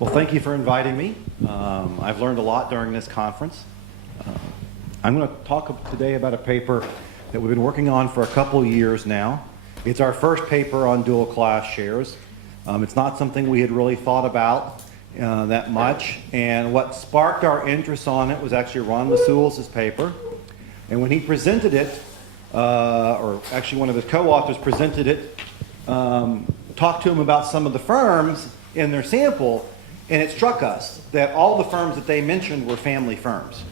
Well, thank you for inviting me. I've learned a lot during this conference. I'm going to talk today about a paper that we've been working on for a couple years now. It's our first paper on dual class shares. It's not something we had really thought about that much, and what sparked our interest on it was actually Ron Masul's paper. And when he presented it, or actually one of his co-authors presented it, talked to him about some of the firms in their sample, and it struck us that all the firms that they mentioned were family firms,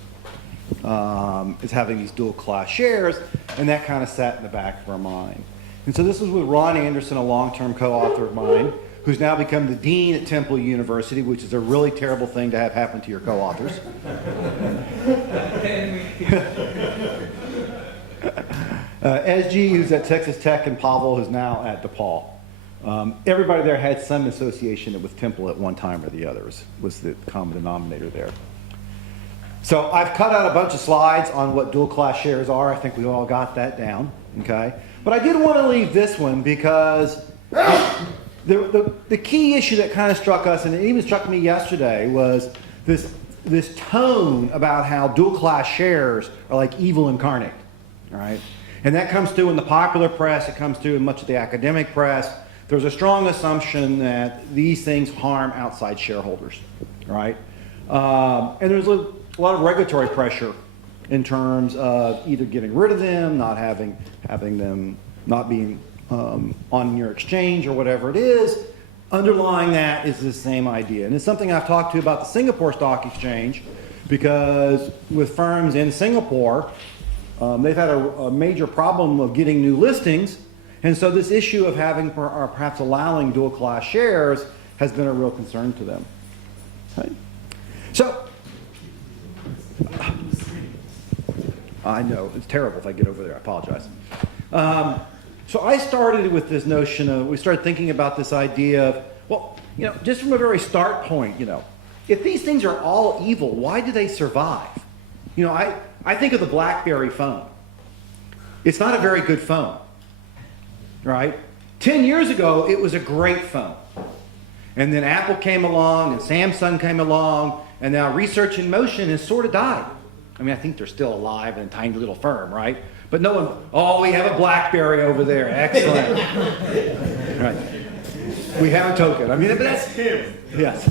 as having these dual class shares, and that kind of sat in the back of our mind. And so this was with Ron Anderson, a long-term co-author of mine, who's now become the dean at Temple University, which is a really terrible thing to have happen to your co-authors. SG, who's at Texas Tech, and Pavel, who's now at DePaul. Everybody there had some association with Temple at one time or the other, was the common denominator there. So I've cut out a bunch of slides on what dual class shares are. I think we all got that down, okay? But I did want to leave this one because the key issue that kind of struck us, and it even struck me yesterday, was this tone about how dual class shares are like evil incarnate, all right? And that comes through in the popular press, it comes through in much of the academic press. There's a strong assumption that these things harm outside shareholders, right? And there's a lot of regulatory pressure in terms of either getting rid of them, not having them not being on your exchange or whatever it is. Underlying that is the same idea. And it's something I've talked to about the Singapore Stock Exchange, because with firms in Singapore, they've had a major problem of getting new listings. And so this issue of having or perhaps allowing dual class shares has been a real concern to them. Okay? So, I know, it's terrible if I get over there, I apologize. So I started with this notion of, we started thinking about this idea of, well, just from a very start point, if these things are all evil, why do they survive? I think of the BlackBerry phone. It's not a very good phone. Right? 10 years ago, it was a great phone. And then Apple came along and Samsung came along, and now Research in Motion has sort of died. I mean, I think they're still alive in a tiny little firm, right? But no one, oh, we have a BlackBerry over there. Excellent. Right. We have a token. I mean, but that's him. Yes.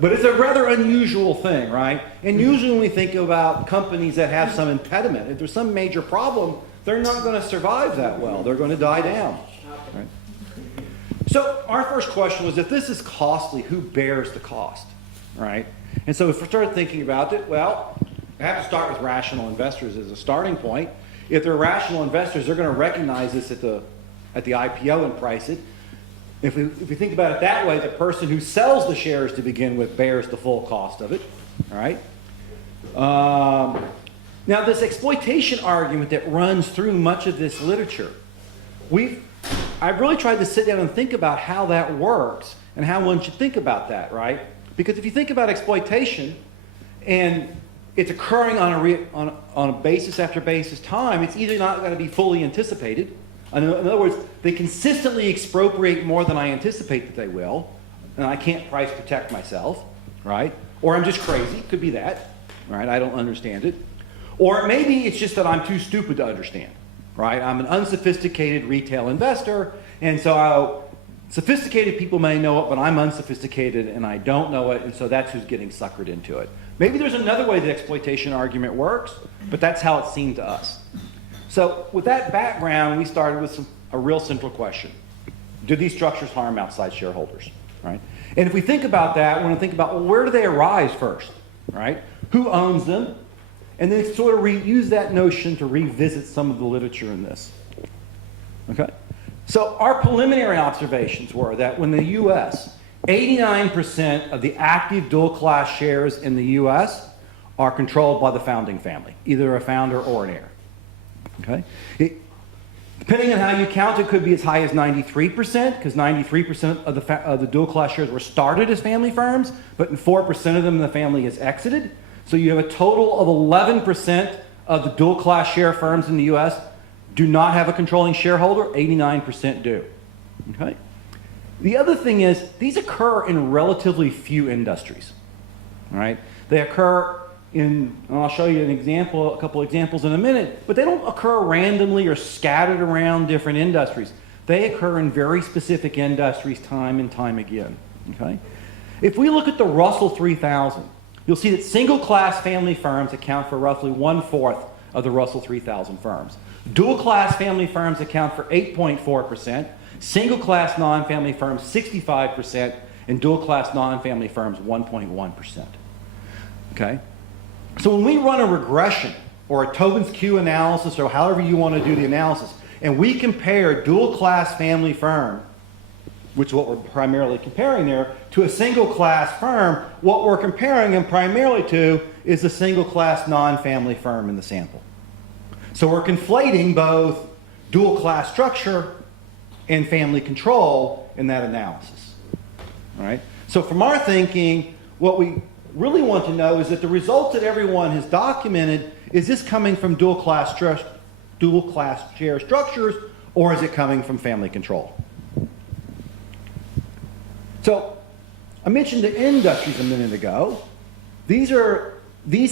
But it's a rather unusual thing, right? And usually when we think about companies that have some impediment, if there's some major problem, they're not going to survive that well. They're going to die down. Right? So our first question was, if this is costly, who bears the cost? Right? And so if we started thinking about it, well, I have to start with rational investors as a starting point. If they're rational investors, they're going to recognize this at the IPO and price it. If we think about it that way, the person who sells the shares to begin with bears the full cost of it. All right? Now, this exploitation argument that runs through much of this literature, I've really tried to sit down and think about how that works and how one should think about that, right? Because if you think about exploitation and it's occurring on a basis after basis time, it's either not going to be fully anticipated. In other words, they consistently expropriate more than I anticipate that they will, and I can't price protect myself, right? Or I'm just crazy, could be that, right? I don't understand it. Or maybe it's just that I'm too stupid to understand, right? I'm an unsophisticated retail investor, and so sophisticated people may know it, but I'm unsophisticated and I don't know it, and so that's who's getting suckered into it. Maybe there's another way the exploitation argument works, but that's how it seemed to us. So with that background, we started with a real simple question. Do these structures harm outside shareholders, right? And if we think about that, we want to think about, well, where do they arise first, right? Who owns them? And then sort of use that notion to revisit some of the literature in this. Okay? So our preliminary observations were that when the US, 89% of the active dual class shares in the US are controlled by the founding family, either a founder or an heir. Okay? Depending on how you count, it could be as high as 93%, because 93% of the dual class shares were started as family firms, but 4% of them the family has exited. So you have a total of 11% of the dual class share firms in the US do not have a controlling shareholder, 89% do. Okay? The other thing is, these occur in relatively few industries, all right? They occur in, and I'll show you an example, a couple examples in a minute, but they don't occur randomly or scattered around different industries. They occur in very specific industries time and time again, okay? If we look at the Russell 3000, you'll see that single-class family firms account for roughly 1/4 of the Russell 3000 firms. Dual-class family firms account for 8.4%, single-class non-family firms 65%, and dual-class non-family firms 1.1%. Okay? So when we run a regression or a Tobins Q analysis or however you want to do the analysis, and we compare dual-class family firm, which is what we're primarily comparing there, to a single-class firm, what we're comparing them primarily to is a single-class non-family firm in the sample. So we're conflating both dual-class structure and family control in that analysis. All right? So from our thinking, what we really want to know is that the results that everyone has documented, is this coming from dual-class share structures, or is it coming from family control? So I mentioned the industries a minute ago. These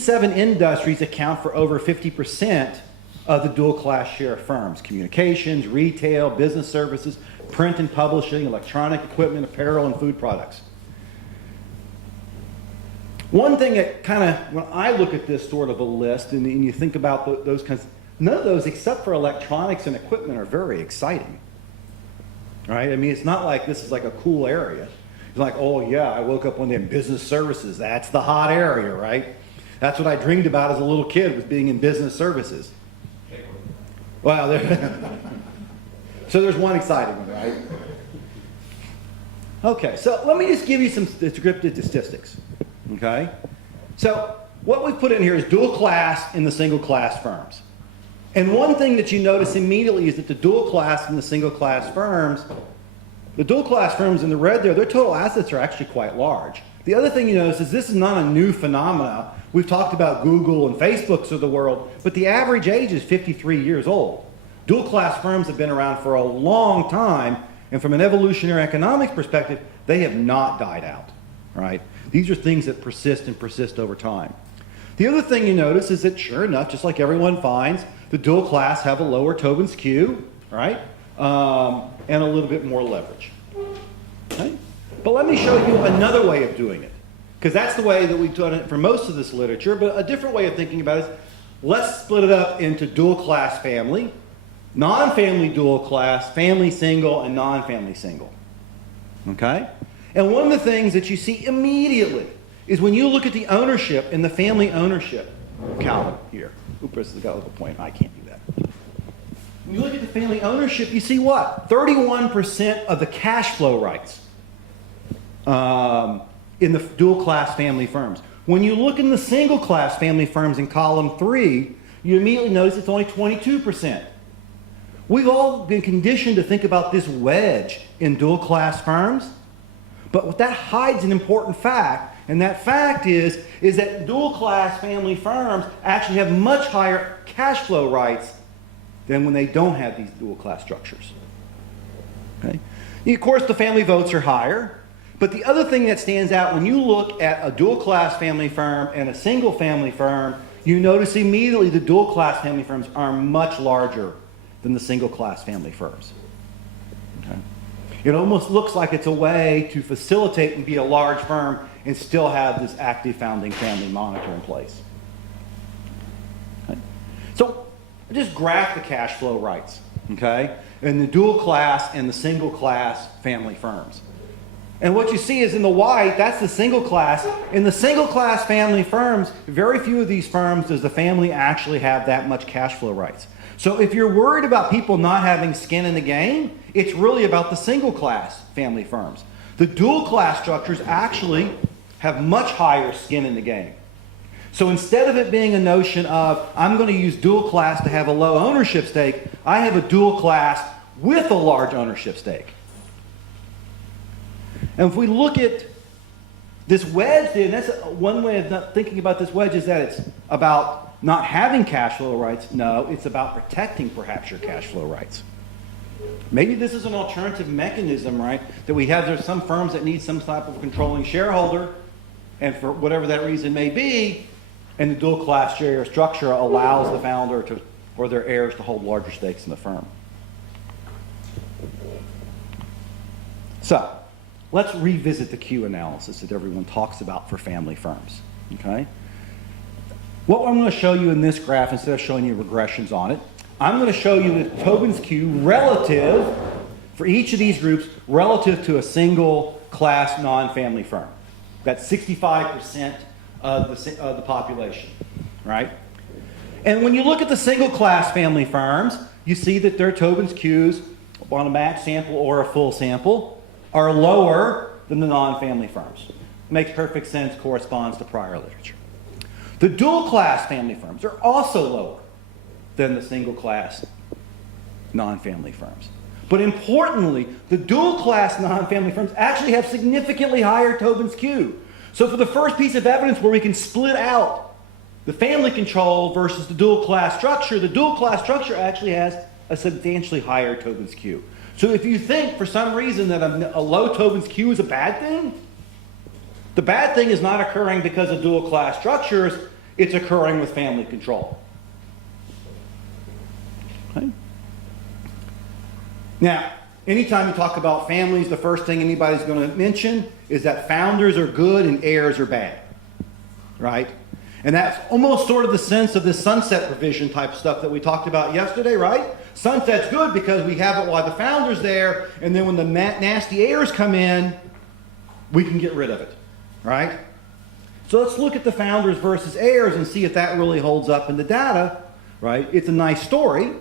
7 industries account for over 50% of the dual-class share firms: communications, retail, business services, print and publishing, electronic equipment, apparel, and food products. One thing that kind of, when I look at this sort of a list and you think about those kinds, none of those except for electronics and equipment are very exciting. Right? I mean, it's not like this is like a cool area. It's like, oh yeah, I woke up one day in business services. That's the hot area, right? That's what I dreamed about as a little kid, was being in business services. Well, so there's one exciting one, right? Okay, so let me just give you some descriptive statistics. Okay? So what we've put in here is dual class in the single class firms. And one thing that you notice immediately is that the dual class and the single class firms, the dual class firms in the red there, their total assets are actually quite large. The other thing you notice is this is not a new phenomena. We've talked about Google and Facebooks of the world, but the average age is 53 years old. Dual class firms have been around for a long time, and from an evolutionary economics perspective, they have not died out, right? These are things that persist and persist over time. The other thing you notice is that, sure enough, just like everyone finds, the dual class have a lower Tobin's Q, right? And a little bit more leverage. Okay? But let me show you another way of doing it, because that's the way that we've done it for most of this literature, but a different way of thinking about it is, let's split it up into dual class family, non-family dual class, family single, and non-family single. Okay? And one of the things that you see immediately is when you look at the ownership in the family ownership column here. Oops, this has got a little point. I can't do that. When you look at the family ownership, you see what? 31% of the cash flow rights in the dual class family firms. When you look in the single class family firms in column 3, you immediately notice it's only 22%. We've all been conditioned to think about this wedge in dual class firms, but what that hides an important fact, and that fact is that dual class family firms actually have much higher cash flow rights than when they don't have these dual class structures. Okay? Of course, the family votes are higher, but the other thing that stands out when you look at a dual class family firm and a single family firm, you notice immediately the dual class family firms are much larger than the single class family firms. Okay? It almost looks like it's a way to facilitate and be a large firm and still have this active founding family monitor in place. Okay? So just graph the cash flow rights, okay, in the dual class and the single class family firms. And what you see is in the white, that's the single class. In the single class family firms, very few of these firms does the family actually have that much cash flow rights. So if you're worried about people not having skin in the game, it's really about the single class family firms. The dual class structures actually have much higher skin in the game. So instead of it being a notion of, I'm going to use dual class to have a low ownership stake, I have a dual class with a large ownership stake. And if we look at this wedge, then that's one way of not thinking about this wedge, is that it's about not having cash flow rights. No, it's about protecting perhaps your cash flow rights. Maybe this is an alternative mechanism, right? That we have, there's some firms that need some type of controlling shareholder, and for whatever that reason may be, and the dual class share structure allows the founder to, or their heirs to hold larger stakes in the firm. So, let's revisit the Q analysis that everyone talks about for family firms, okay? What I'm going to show you in this graph, instead of showing you regressions on it, I'm going to show you the Tobin's Q relative, for each of these groups, relative to a single class non-family firm. That's 65% of the population, right? And when you look at the single class family firms, you see that their Tobin's Qs on a matched sample or a full sample are lower than the non-family firms. Makes perfect sense, corresponds to prior literature. The dual class family firms are also lower than the single class non-family firms. But importantly, the dual class non-family firms actually have significantly higher Tobin's Q. So for the first piece of evidence where we can split out the family control versus the dual class structure, the dual class structure actually has a substantially higher Tobin's Q. So if you think for some reason that a low Tobin's Q is a bad thing, the bad thing is not occurring because of dual class structures, it's occurring with family control. Okay. Now, anytime you talk about families, the first thing anybody's going to mention is that founders are good and heirs are bad, right? And that's almost sort of the sense of this sunset provision type stuff that we talked about yesterday, right? Sunset's good because we have it while the founder's there, and then when the nasty heirs come in, we can get rid of it, right? So let's look at the founders versus heirs and see if that really holds up in the data, right? It's a nice story.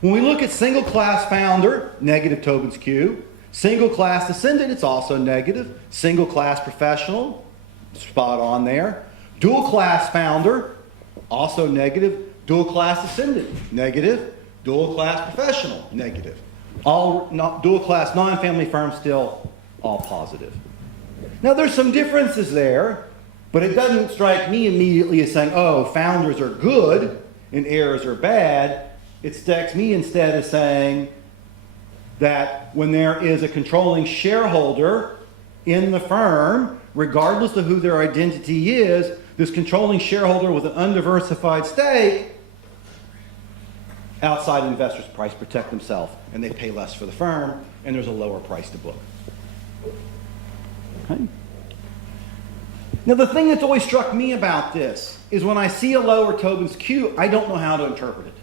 When we look at single class founder, negative Tobin's Q. Single class descendant, it's also negative. Single class professional, spot on there. Dual class founder, also negative. Dual class descendant, negative. Dual class professional, negative. All dual class non-family firms still all positive. Now there's some differences there, but it doesn't strike me immediately as saying, oh, founders are good and heirs are bad. It strikes me instead as saying that when there is a controlling shareholder in the firm, regardless of who their identity is, this controlling shareholder with an undiversified stake, outside investors price protect themselves and they pay less for the firm and there's a lower price to book. Okay. Now the thing that's always struck me about this is when I see a lower Tobin's Q, I don't know how to interpret it,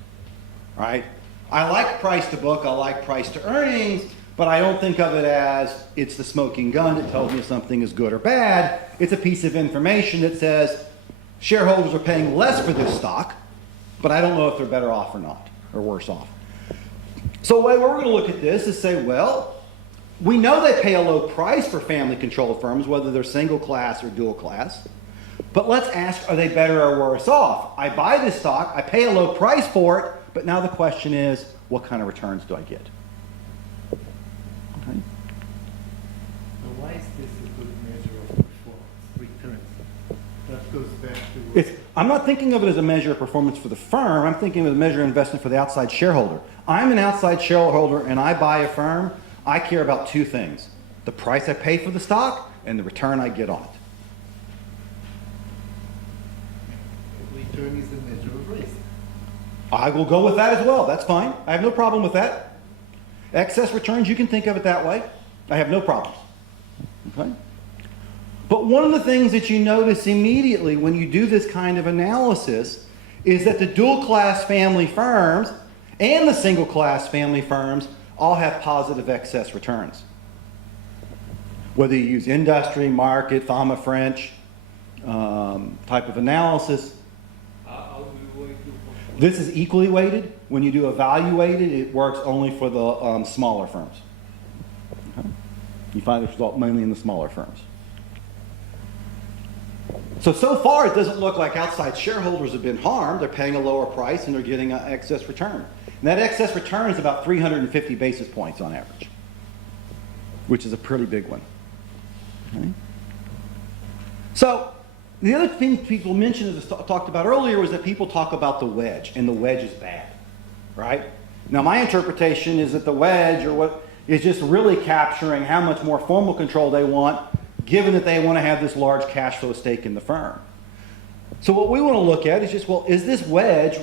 right? I like price to book, I like price to earnings, but I don't think of it as it's the smoking gun that tells me something is good or bad. It's a piece of information that says shareholders are paying less for this stock, but I don't know if they're better off or not, or worse off. So the way we're going to look at this is say, well, we know they pay a low price for family-controlled firms, whether they're single class or dual class. But let's ask, are they better or worse off? I buy this stock, I pay a low price for it, but now the question is, what kind of returns do I get? Okay. So why is this a good measure of performance, returns? That goes back to... I'm not thinking of it as a measure of performance for the firm, I'm thinking of it as a measure of investment for the outside shareholder. I'm an outside shareholder and I buy a firm, I care about two things. The price I pay for the stock and the return I get on it. Return is a measure of risk. I will go with that as well. That's fine. I have no problem with that. Excess returns, you can think of it that way. I have no problems. Okay? But one of the things that you notice immediately when you do this kind of analysis is that the dual class family firms and the single class family firms all have positive excess returns. Whether you use industry, market, Thoma French type of analysis. This is equally weighted. When you do evaluated, it works only for the smaller firms. Okay? You find this result mainly in the smaller firms. So far it doesn't look like outside shareholders have been harmed. They're paying a lower price and they're getting an excess return. And that excess return is about 350 basis points on average, which is a pretty big one. Okay? So the other thing people mentioned, as I talked about earlier, was that people talk about the wedge, and the wedge is bad, right? Now, my interpretation is that the wedge or what is just really capturing how much more formal control they want, given that they want to have this large cash flow stake in the firm. So what we want to look at is just, well, is this wedge,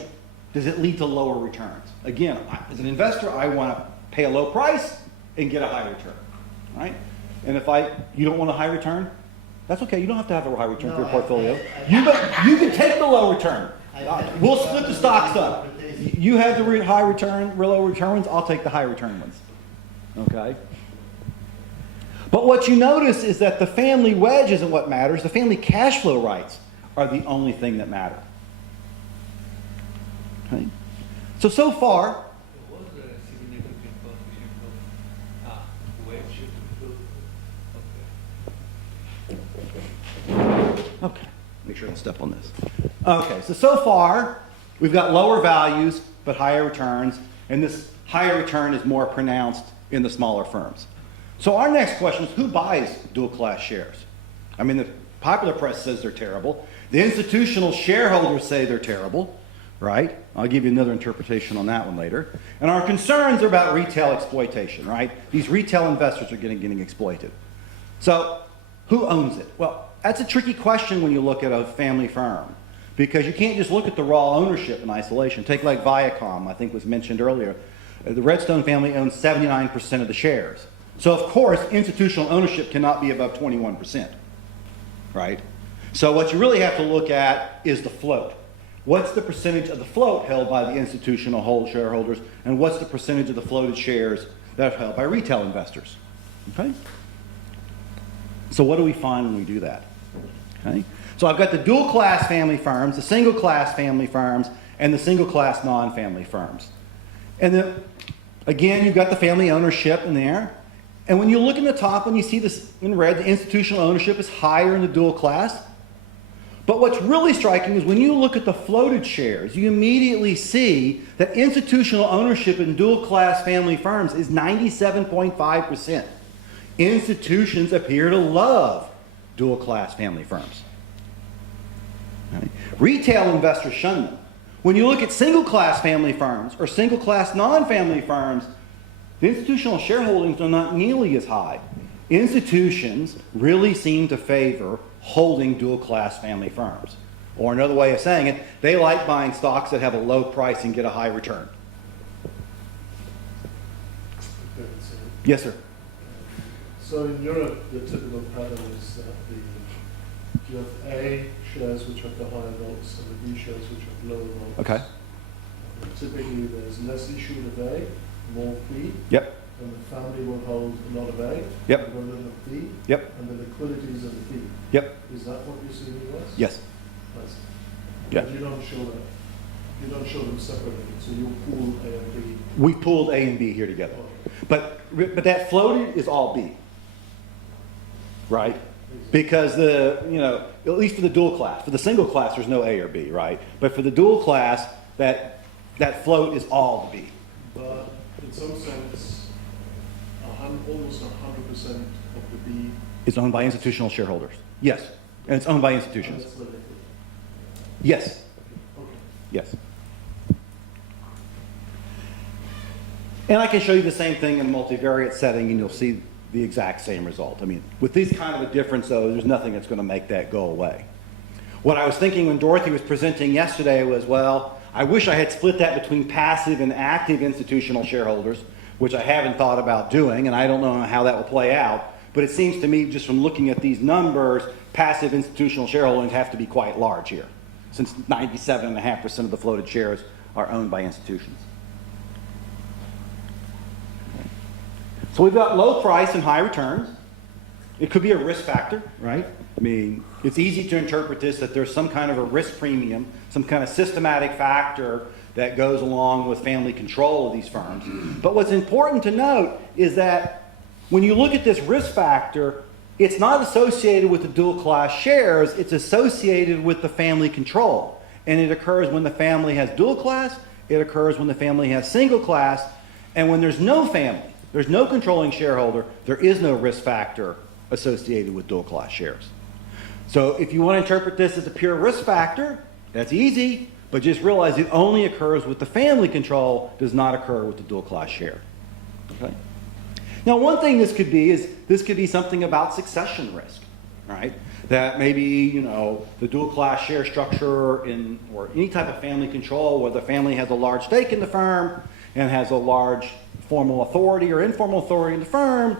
does it lead to lower returns? Again, as an investor, I want to pay a low price and get a high return, right? And if you don't want a high return, that's okay. You don't have to have a high return for your portfolio. You can take the low return. We'll split the stocks up. You have the high return, low return ones. I'll take the high return ones. Okay. But what you notice is that the family wedge isn't what matters. The family cash flow rights are the only thing that matter. Okay. So far. Was there a significant coefficient of wedge? Okay. Make sure I don't step on this. Okay. So far, we've got lower values but higher returns, and this higher return is more pronounced in the smaller firms. So our next question is, who buys dual class shares? I mean, the popular press says they're terrible. The institutional shareholders say they're terrible, right? I'll give you another interpretation on that one later. And our concerns are about retail exploitation, right? These retail investors are getting exploited. So who owns it? Well, that's a tricky question when you look at a family firm, because you can't just look at the raw ownership in isolation. Take like Viacom, I think was mentioned earlier. The Redstone family owns 79% of the shares. So of course, institutional ownership cannot be above 21%, right? So what you really have to look at is the float. What's the percentage of the float held by the institutional shareholders, and what's the percentage of the floated shares that are held by retail investors? Okay? So what do we find when we do that? Okay? So I've got the dual class family firms, the single class family firms, and the single class non-family firms. And then, again, you've got the family ownership in there. And when you look in the top and you see this in red, the institutional ownership is higher in the dual class. But what's really striking is when you look at the floated shares, you immediately see that institutional ownership in dual class family firms is 97.5%. Institutions appear to love dual class family firms. Okay. Retail investors shun them. When you look at single class family firms or single class non-family firms, the institutional shareholdings are not nearly as high. Institutions really seem to favor holding dual class family firms. Or another way of saying it, they like buying stocks that have a low price and get a high return. Yes, sir. So in Europe, the typical pattern is that you have A shares which have the higher votes and the B shares which have lower votes. Okay. Typically, there's less issued of A, more B. Yep. And the family will hold a lot of A. Yep. And a little of B. Yep. And the liquidities of the B. Yep. Is that what you see in the US? Yes. I see. Yeah. But you don't show that. You don't show them separately. So you pool A and B. We pooled A and B here together. Okay. But that floated is all B. Right? Because at least for the dual class, for the single class, there's no A or B, right? But for the dual class, that float is all the B. But in some sense, almost 100% of the B. It's owned by institutional shareholders. Yes. And it's owned by And institutions. that's the liquid. Yes. Okay. Yes. And I can show you the same thing in a multivariate setting, and you'll see the exact same result. I mean, with this kind of a difference, though, there's nothing that's going to make that go away. What I was thinking when Dorothy was presenting yesterday was, well, I wish I had split that between passive and active institutional shareholders, which I haven't thought about doing, and I don't know how that will play out. But it seems to me, just from looking at these numbers, passive institutional shareholdings have to be quite large here, since 97.5% of the floated shares are owned by institutions. So we've got low price and high returns. It could be a risk factor, right? I mean, it's easy to interpret this that there's some kind of a risk premium, some kind of systematic factor that goes along with family control of these firms. But what's important to note is that when you look at this risk factor, it's not associated with the dual class shares, it's associated with the family control. And it occurs when the family has dual class, it occurs when the family has single class, and when there's no family, there's no controlling shareholder, there is no risk factor associated with dual class shares. So if you want to interpret this as a pure risk factor, that's easy, But just realize it only occurs with the family control, does not occur with the dual class share. Okay? Now, one thing this could be is this could be something about succession risk, right? That maybe, you know, the dual class share structure in, or any type of family control where the family has a large stake in the firm and has a large formal authority or informal authority in the firm,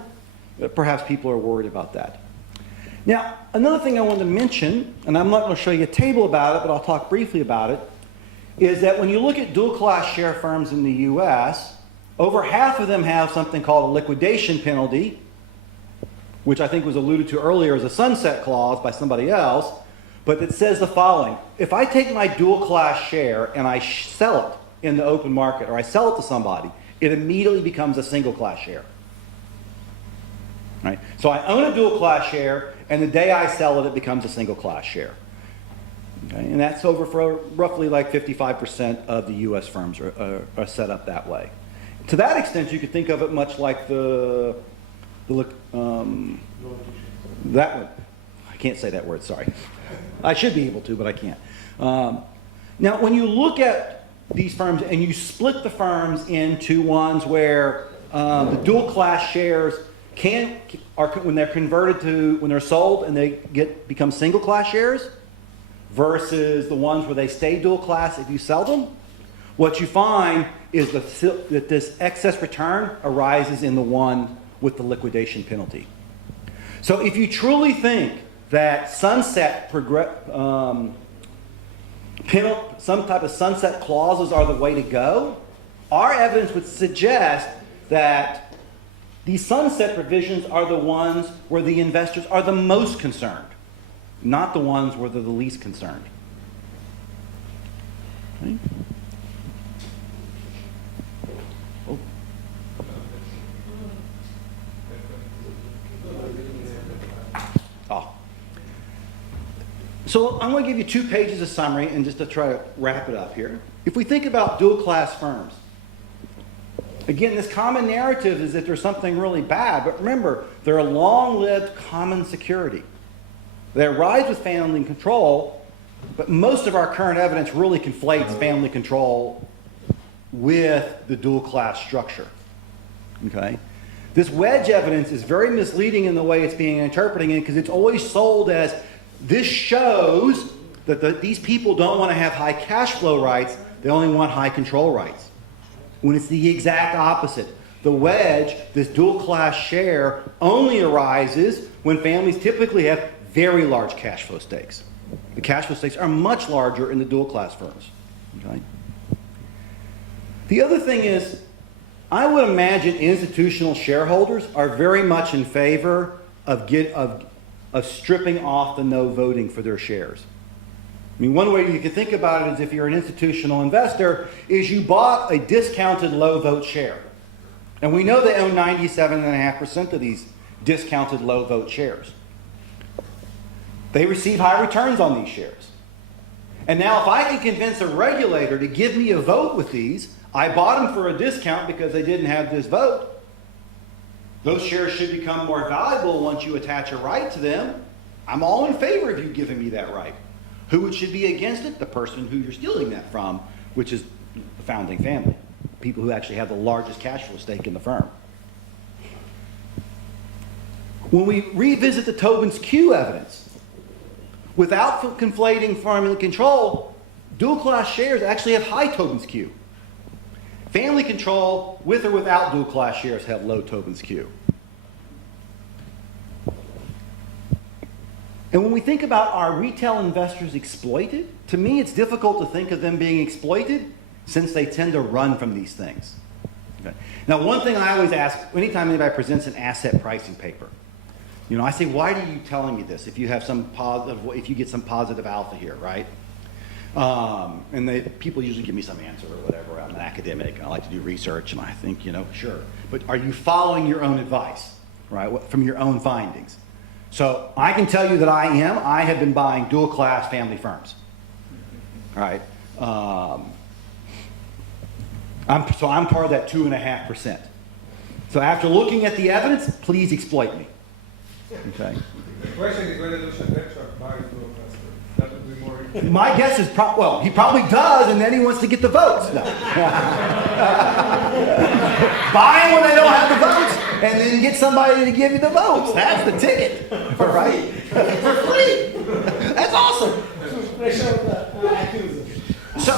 perhaps people are worried about that. Now, another thing I wanted to mention, and I'm not going to show you a table about it, but I'll talk briefly about it, is that when you look at dual class share firms in the US, over half of them have something called a liquidation penalty, which I think was alluded to earlier as a sunset clause by somebody else, but it says the following: if I take my dual class share and I sell it in the open market, or I sell it to somebody, it immediately becomes a single class share. Right? So I own a dual class share, and the day I sell it, it becomes a single class share. Okay? And that's over for roughly like 55% of the US firms are set up that way. To that extent, you could think of it much like that one. I can't say that word, sorry. I should be able to, but I can't. Now, when you look at these firms and you split the firms into ones where the dual class shares when they're converted to, when they're sold and they become single class shares, versus the ones where they stay dual class if you sell them, what you find is that this excess return arises in the one with the liquidation penalty. So if you truly think that some type of sunset clauses are the way to go, our evidence would suggest that these sunset provisions are the ones where the investors are the most concerned, not the ones where they're the least concerned. Okay. Oh. Oh. So I'm going to give you 2 pages of summary and just to try to wrap it up here. If we think about dual class firms, again, this common narrative is that there's something really bad, but remember, they're a long-lived common security. They arise with family control, but most of our current evidence really conflates family control with the dual class structure. Okay? This wedge evidence is very misleading in the way it's being interpreted because it's always sold as this shows that these people don't want to have high cash flow rights, they only want high control rights. When it's the exact opposite. The wedge, this dual class share, only arises when families typically have very large cash flow stakes. The cash flow stakes are much larger in the dual class firms. Okay? The other thing is, I would imagine institutional shareholders are very much in favor of stripping off the no voting for their shares. I mean, one way you can think about it is if you're an institutional investor, is you bought a discounted low vote share. And we know they own 97.5% of these discounted low vote shares. They receive high returns on these shares. And now if I can convince a regulator to give me a vote with these, I bought them for a discount because they didn't have this vote. Those shares should become more valuable once you attach a right to them. I'm all in favor of you giving me that right. Who should be against it? The person who you're stealing that from, which is the founding family. People who actually have the largest cash flow stake in the firm. When we revisit the Tobins Q evidence, without conflating family control, dual class shares actually have high Tobins Q. Family control, with or without dual class shares, have low Tobins Q. And when we think about are retail investors exploited, to me it's difficult to think of them being exploited since they tend to run from these things. Okay. Now, one thing I always ask, anytime anybody presents an asset pricing paper, you know, I say, why are you telling me this if you have some positive, if you get some positive alpha here, right? And people usually give me some answer or whatever. I'm an academic, and I like to do research, and I think, you know, sure. But are you following your own advice, right, from your own findings? So I can tell you that I am. I have been buying dual class family firms, right? I'm part of that 2.5%. So after looking at the evidence, please exploit me. Okay. The question is whether we should benchmark buy dual class firms. That would be more My guess is, well, he probably does, and then he wants to get the votes. No. Buy them when they don't have the votes, and then get somebody to give you the votes. That's the ticket, all right? For free. That's awesome. So,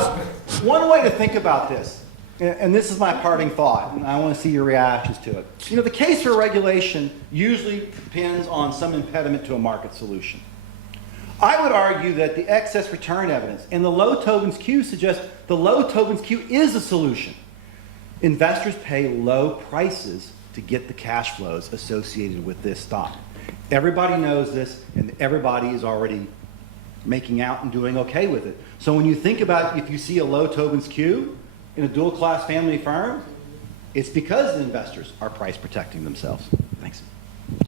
one way to think about this, and this is my parting thought, and I want to see your reactions to it. You know, the case for regulation usually depends on some impediment to a market solution. I would argue that the excess return evidence and the low Tobins Q suggest the low Tobins Q is a solution. Investors pay low prices to get the cash flows associated with this stock. Everybody knows this, and everybody is already making out and doing okay with it. So when you think about if you see a low Tobins Q in a dual class family firm, it's because the investors are price protecting themselves. Thanks.